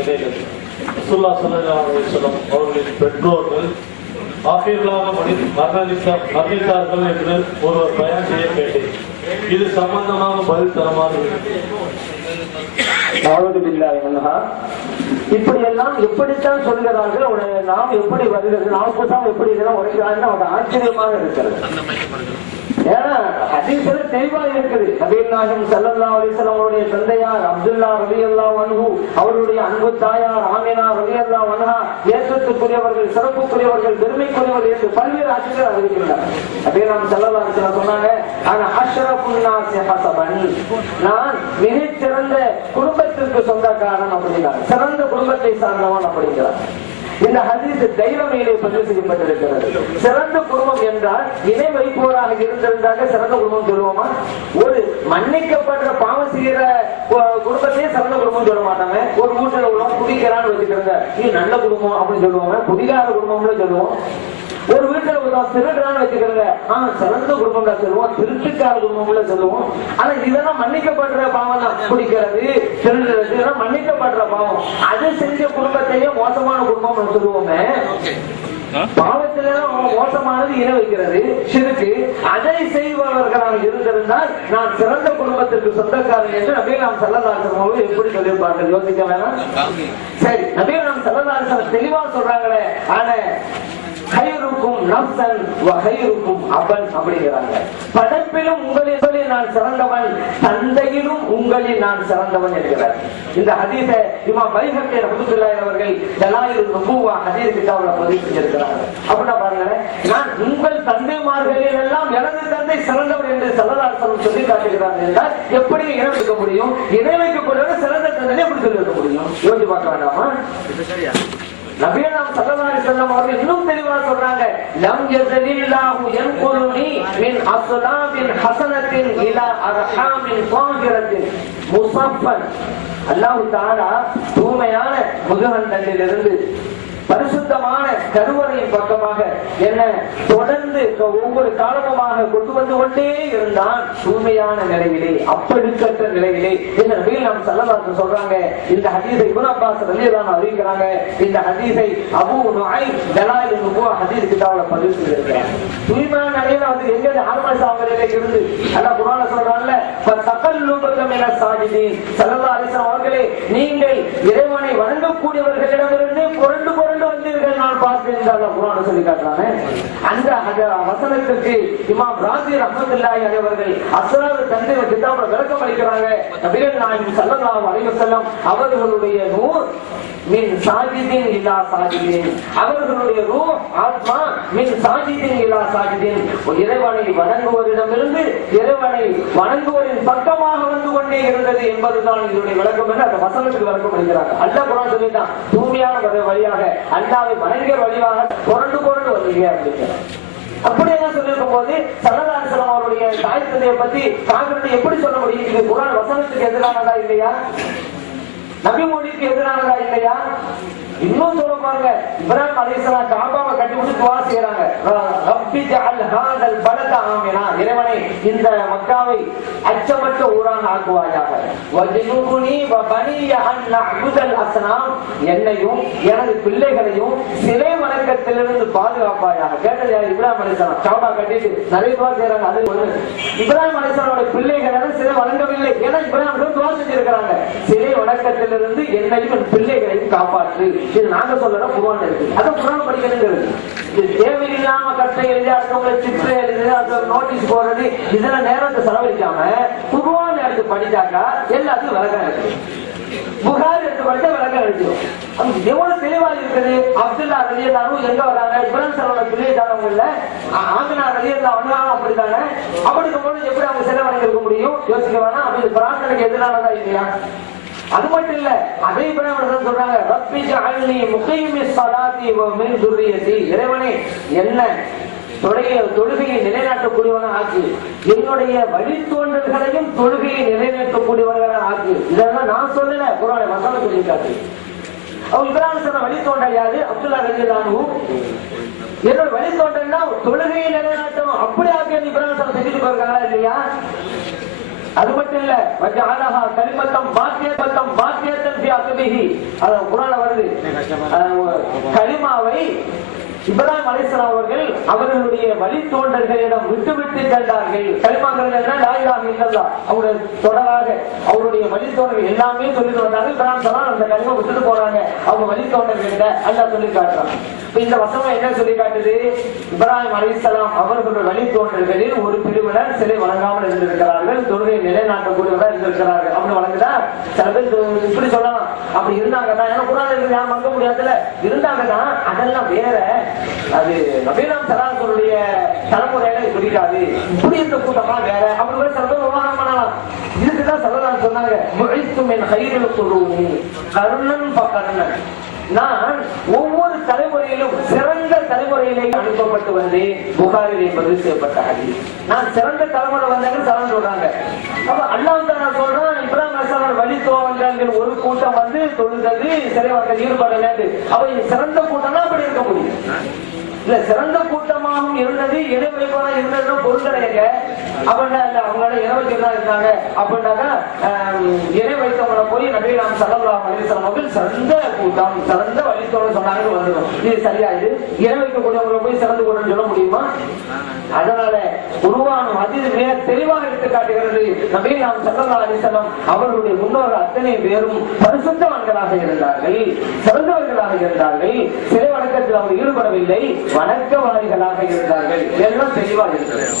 நிலையில் ரசூல்லா ஸல்லல்லாஹு அலைஹி அவர்களின் பெற்றோர்கள் ஆசிரியர்களாக மணி மரணித்த மரணித்தார்கள் என்று ஒருவர் பயன் செய்ய கேட்டேன் இது சம்பந்தமாக பதில் தரமாறு நாவதுபில்லாஹா இப்படி எல்லாம் எப்படித்தான் சொல்கிறார்கள் உடைய நாம் எப்படி வருகிறது நாம் புத்தகம் எப்படி இதெல்லாம் உடைக்கிறார்கள் ஆச்சரியமாக இருக்கிறது. ஏன்னா ஹதீஸ்ல தெளிவா இருக்குது. நபீல் நாயகம் ஸல்லல்லாஹு அலைஹி அவருடைய தந்தையார் அப்துல்லா ரலியல்லாஹு அன்ஹு அவருடைய அன்பு தாயார் ஆமினா ரலியல்லாஹு அன்ஹா ஏற்றத்துக்குரியவர்கள் சிறப்புக்குரியவர்கள் பெருமைக்குரியவர்கள் என்று பல்வேறு ஆட்சிகள் அறிவிக்கின்றனர். நபீல் ஸல்லல்லாஹு அலைஹி வஸல்லம் சொன்னாங்க ஆனா அஷ்ரஃபுன் நாஸி ஹஸபன். நான் மிகச்சிறந்த குடும்பத்திற்கு சொந்தக்காரன் அப்படிங்கிறார். சிறந்த குடும்பத்தை சார்ந்தவன் அப்படிங்கிறார். இந்த ஹதீஸ் தெய்வமையிலே பதிவு செய்யப்பட்டிருக்கிறது. சிறந்த குடும்பம் என்றால் இணை வைப்போராக இருந்திருந்தாங்க சிறந்த குடும்பம் சொல்லுவோமா? ஒரு மன்னிக்கப்படுற பாவம் செய்யற குடும்பத்தையே சிறந்த குடும்பம் சொல்ல மாட்டாங்க. ஒரு வீட்டுல உள்ளவங்க குடிக்கிறான்னு வச்சுக்கிறாங்க இது நல்ல குடும்பம் அப்படின்னு சொல்லுவாங்க. குடிகார குடும்பம்னு சொல்லுவோம். ஒரு வீட்டுல ஒருத்தன் திருடுறான்னு வச்சுக்கிறங்க ஆஹ் சிறந்த குடும்பம் தான் சொல்லுவோம். திருட்டுக்கார குடும்பம்ல சொல்லுவோம். ஆனா இதெல்லாம் மன்னிக்கப்படுற பாவம் தான் குடிக்கிறது திருடுறது இதெல்லாம் மன்னிக்கப்படுற பாவம். அது செஞ்ச குடும்பத்தையே மோசமான குடும்பம் சொல்லுவோமே. பாவத்தில மோசமானது இன வைக்கிறது. சிறுக்கு அதை செய்பவர்களாக இருந்திருந்தால் நான் சிறந்த குடும்பத்திற்கு சொந்தக்காரன் என்று நபீல் நாம் செல்லதாசன் அவர்கள் எப்படி சொல்லியிருப்பார்கள்? யோசிக்க வேணாம். சரி நபீல் நாம் செல்லதாசன் தெளிவா சொல்றாங்களே ஆனா ஹைருக்கும் நப்சன் வகைருக்கும் அவன் அப்படிங்கிறாங்க. படைப்பிலும் உங்களில் நான் சிறந்தவன் தந்தையிலும் உங்களில் நான் சிறந்தவன் என்கிறார். இந்த ஹதீச இமா பைஹக்கி ரஹமத்துல்லாஹி அவர்கள் ஜலாயில் ரபுவா ஹதீஸ் கிட்டாவில் பதிவு செஞ்சிருக்கிறார்கள். அப்படின்னா பாருங்க நான் உங்கள் தந்தைமார்களில் எல்லாம் எனது தந்தை சிறந்தவர் என்று சரதாசனம் சொல்லி காட்டுகிறார்கள் என்றால் எப்படி இணை வைக்க முடியும்? இணை வைக்கக்கூடியவர் சிறந்த தந்தை எப்படி சொல்லியிருக்க முடியும்? யோசிச்சு பார்க்க வேண்டாமா? நபியலாம் சல்லல்லாஹு அலைஹி வஸல்லம் அவர்கள் இன்னும் தெளிவா சொல்றாங்க லம் யஸலில்லாஹு யன்குலுனி மின் அஸ்லாபின் ஹஸனத்தின் இலா அர்ஹாமின் ஸாகிரத்தின். முஸஃபன் அல்லாஹ் தஆலா தூய்மையான முகமண்டலிலிருந்து பரிசுத்தமான கருவறையின் பக்கமாக என்ன தொடர்ந்து ஒவ்வொரு காலமுமாக கொண்டு வந்து கொண்டே இருந்தான். தூய்மையான நிலையிலே அப்பழுக்கற்ற நிலையிலே. இந்த நபியில் நாம் செல்லவாசன் சொல்றாங்க இந்த ஹதீஸை இப்னு அப்பாஸ் அறிவிக்கிறாங்க. இந்த ஹதீஸை அபு நுஐம் தலாயில் நுபுவா ஹதீஸ் கிதாபுல பதிவு செய்திருக்கிறாங்க தூய்மையான நிலையில வந்து எங்க ஆர்மஸ் சாவரையில இருந்து அதான் குரான சொல்றாங்கல்ல ஃபதகல்லுபக என சாஜிதீன். ஸல்லல்லாஹு அலைஹி அவர்களே நீங்கள் இறைவனை வணங்கக்கூடியவர்களிடமிருந்து புரண்டு புரண்டு வந்தீர்கள் என்று சொல்லி காட்டுறாங்க அந்த வசனத்திற்கு இமாம் அவர்கள் தந்தை கிதாபுல விளக்கம் அளிக்கிறாங்க. நபிகள் நாயகம் அலைஹி வஸல்லம் அவர்களுடைய மின் சாஜிதின் இல்லா சாஜிதின். அவர்களுடைய ரூ ஆத்மா மின் சாஜிதின் இல்லா சாஜிதின். இறைவனை வணங்குவோரிடமிருந்து இறைவனை வணங்குவோரின் பக்கமாக வந்து கொண்டே இருந்தது என்பதுதான் இதனுடைய விளக்கம் என்று அந்த வசனத்துக்கு விளக்கம் அளிக்கிறாங்க. அல்ல குரான் சொல்லிட்டான் தூய்மையான வழியாக அல்லாவை வணங்கிய வழியாக புரண்டு புரண்டு வந்தீங்க அப்படிங்கிறார் அப்படியெல்லாம் சொல்லியிருக்கும் போது சல்லதாசலம் அவருடைய தாய் தந்தையை பத்தி காங்கிரஸ் எப்படி சொல்ல முடியும்? இது குரான் வசனத்துக்கு எதிரானதா இல்லையா? நபி மொழிக்கு எதிரானதா இல்லையா? இன்னும் சொல்ல பாருங்க இப்ராஹிம் அலிஸ்லாம் காபாவை கட்டி விட்டு துவா செய்யறாங்க ரப்பி ஜஅல் ஹாதல் பலத ஆமினா. இறைவனை இந்த மக்காவை அச்சமற்ற ஊராக ஆக்குவாயாக. வஜ்னுபுனி வ பனிய அன் நஅபுதல் அஸ்னாம். என்னையும் எனது பிள்ளைகளையும் சிலை வணக்கத்திலிருந்து பாதுகாப்பாயாக கேட்டது யார் இப்ராஹிம் அலிசலாம் சவுடா கட்டிட்டு நிறைய துவா செய்யறாங்க அது ஒண்ணு. இப்ராஹிம் அலிசலோட பிள்ளைகள் யாரும் சிலை வணங்கவில்லை ஏன்னா இப்ராஹிம் துவா செஞ்சிருக்கிறாங்க. சிலை வணக்கத்திலிருந்து என்னையும் என் பிள்ளைகளையும் காப்பாற்று. இது நாங்க சொல்லல புகான் இருக்கு. அதை புகான் படிக்கணுங்கிறது. இது தேவையில்லாம கட்டை எழுதி அடுத்தவங்களை சிற்று எழுதி அது நோட்டீஸ் போடுறது இதெல்லாம் நேரத்தை செலவழிக்காம புகான் எடுத்து படிச்சாக்கா எல்லாத்துக்கும் விளக்கம் இருக்கு. புகார் என்று படிச்சா விளக்கம் எடுத்துரும் அது எவ்வளவு தெளிவா இருக்குது அப்துல்லா ரலியல்லாஹு எங்க வராங்க இப்ரான் சலோட பிள்ளை இல்ல ஆமினா ரலியல்லா அன்ஹா அப்படித்தானே அப்படி இருக்கும்போது எப்படி அவங்க சிலை வணங்கிருக்க முடியும் யோசிக்க வேணாம் அப்படி பிரார்த்தனைக்கு எதிரானதா இல்லையா அது மட்டும் இல்ல அதே இப்ராஹிம் சொல்றாங்க ரப்பி ஜஅல்னி முகீமி ஸலாத்தி வ மின் துர்ரியதி இறைவனே என்ன தொழுகை தொழுகையை நிலைநாட்டக்கூடியவன ஆக்கு. என்னுடைய வழித்தோன்றல்களையும் தொழுகையை நிலைநாட்டக்கூடியவர்களாக ஆக்கு. இதெல்லாம் நான் சொல்லல குரானை வசனம் சொல்லியிருக்காரு அவங்க இப்ராஹிம் சொன்ன வழித்தோன்றல் யாரு? அப்துல்லா ரலியல்லாஹு என்னோட வழித்தோன்றல்னா தொழுகையை நிலைநாட்டம் அப்படி ஆக்கி இப்ராஹிம் சொன்ன செஞ்சுட்டு போயிருக்காங்களா இல்லையா? அது மட்டும் இல்ல வஜஅலஹா கலிமத்தம் பாக்கியத்தம் பாக்கியத்தன் ஃபி அக்பிஹி. அது குர்ஆன்ல வருது. கலிமாவை இப்ராஹிம் அலைஹிஸ்ஸலாம் அவர்கள் அவர்களுடைய வழித்தோன்றர்களிடம் விட்டு விட்டு சென்றார்கள் கலிமாங்கிறது என்ன அவருடைய தொடராக அவருடைய வழித்தோன்றல் எல்லாமே சொல்லிட்டு வந்தார்கள். அந்த கலிமா விட்டுட்டு போறாங்க. அவங்க வழித்தோன்றல்கிட்ட அல்லாஹ் சொல்லி காட்டுறான். இந்த வசனம் என்ன சொல்லி காட்டுது? இப்ராஹிம் அலைஹிஸ்ஸலாம் அவர்களுடைய வழித்தோன்றல்களில் ஒரு பிரிவினர் சிலை வழங்காமல் இருந்திருக்கிறார்கள். தொழுகை நிலைநாட்டக்கூடியவராக இருந்திருக்கிறார்கள். அப்படி வழங்குதா? சில பேர் இப்படி சொல்லலாம். அப்படி இருந்தாங்கன்னா ஏன்னா குரான் இருக்கு யாரும் மறக்க முடியாதுல இருந்தாங்கன்னா அதெல்லாம் வேற. அது நபீலாம் சலாசருடைய தலைமுறையில இது பிடிக்காது இப்படி கூட்டமா வேற. அவங்க கூட விவகாரம் பண்ணலாம். இதுக்குதான் சொல்லலாம் சொன்னாங்க. முழைத்தும் என் கையில் சொல்லுவோம் கருணன் பக்கருணன் நான் ஒவ்வொரு தலைமுறையிலும் சிறந்த தலைமுறையிலே அனுப்பப்பட்டு வந்து புகாரிலே பதிவு செய்யப்பட்ட ஹதீஸ். நான் சிறந்த தலைமுறை வந்தாங்க சரண் சொல்றாங்க. அப்ப அல்லாஹ் நான் சொல்றேன் இப்ராஹிம் அலிஸ்லாம் வழி தோன்றங்கள் ஒரு கூட்டம் வந்து தொழுதது சிறைவாக்க ஈடுபட வேண்டும் அப்ப இது சிறந்த கூட்டம்னா அப்படி இருக்க முடியும். இல்ல சிறந்த கூட்டமாகவும் இருந்தது இணை வைப்பாக இருந்தது கிடையாது. அப்படின்னா அவங்களால அவங்களோட இணை வைக்கிறதா இருந்தாங்க அப்படின்னாக்கா இணை போய் நபி நாம் சல்லல்லாஹு அவர்கள் சிறந்த கூட்டம் சிறந்த வழித்தோட சொன்னாங்க வந்துடும் இது சரியா இது இணை வைக்கக்கூடியவங்களை போய் சிறந்து கூட்டம் சொல்ல முடியுமா? அதனால உருவான அது மிக தெளிவாக எடுத்து காட்டுகிறது நபி நாம் சல்லல்லாஹு அலைஹி அவர்களுடைய முன்னோர் அத்தனை பேரும் பரிசுத்தவான்களாக இருந்தார்கள். சிறந்தவர்களாக இருந்தார்கள். சிலை வணக்கத்தில் அவர் ஈடுபடவில்லை. வணக்கவாதிகளாக இருந்தார்கள். எல்லாம் தெளிவாக இருக்கிறது.